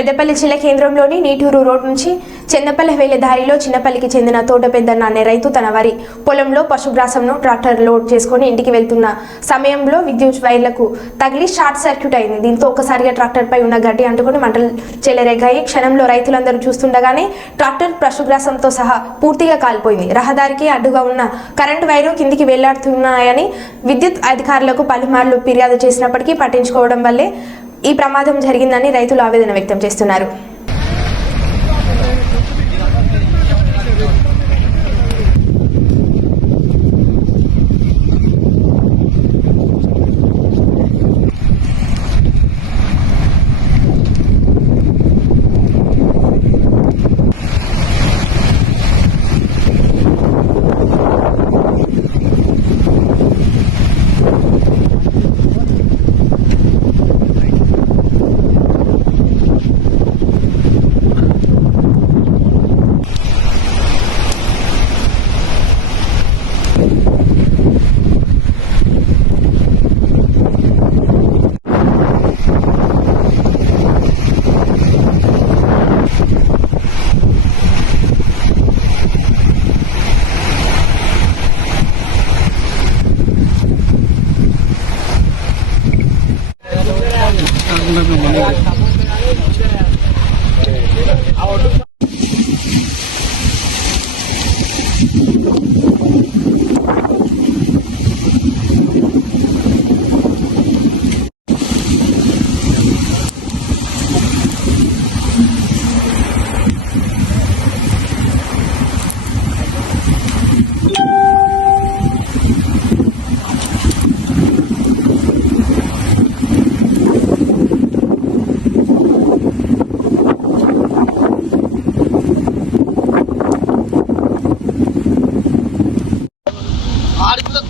పెద్దపల్లి జిల్లా కేంద్రంలోని నీటూరు రోడ్ నుంచి చెన్నపల్లి వెళ్లే దారిలో చిన్నపల్లికి చెందిన తోట పెద్దన్న అనే రైతు తన వరి పొలంలో పశుగ్రాసంను ట్రాక్టర్ లోడ్ చేసుకుని ఇంటికి వెళ్తున్న సమయంలో విద్యుత్ వైర్లకు తగిలి షార్ట్ సర్క్యూట్ అయింది. దీంతో ఒక్కసారిగా ట్రాక్టర్ పై ఉన్న గడ్డి అంటుకుని మంటలు చెలరేగాయి. క్షణంలో రైతులందరూ చూస్తుండగానే ట్రాక్టర్ పశుగ్రాసంతో సహా పూర్తిగా కాలిపోయింది. రహదారికి అడ్డుగా ఉన్న కరెంటు వైరు కిందికి వెళ్లాడుతున్నాయని విద్యుత్ అధికారులకు పలుమార్లు ఫిర్యాదు చేసినప్పటికీ పట్టించుకోవడం వల్లే ఈ ప్రమాదం జరిగిందని రైతులు ఆవేదన వ్యక్తం చేస్తున్నారు.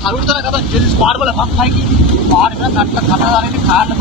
అడుగుతున్నా కదా స్పాట్ వల్ల ఫస్ట్ పైకి స్పాట్ మీద కట్ట కట్టడానికి కారణం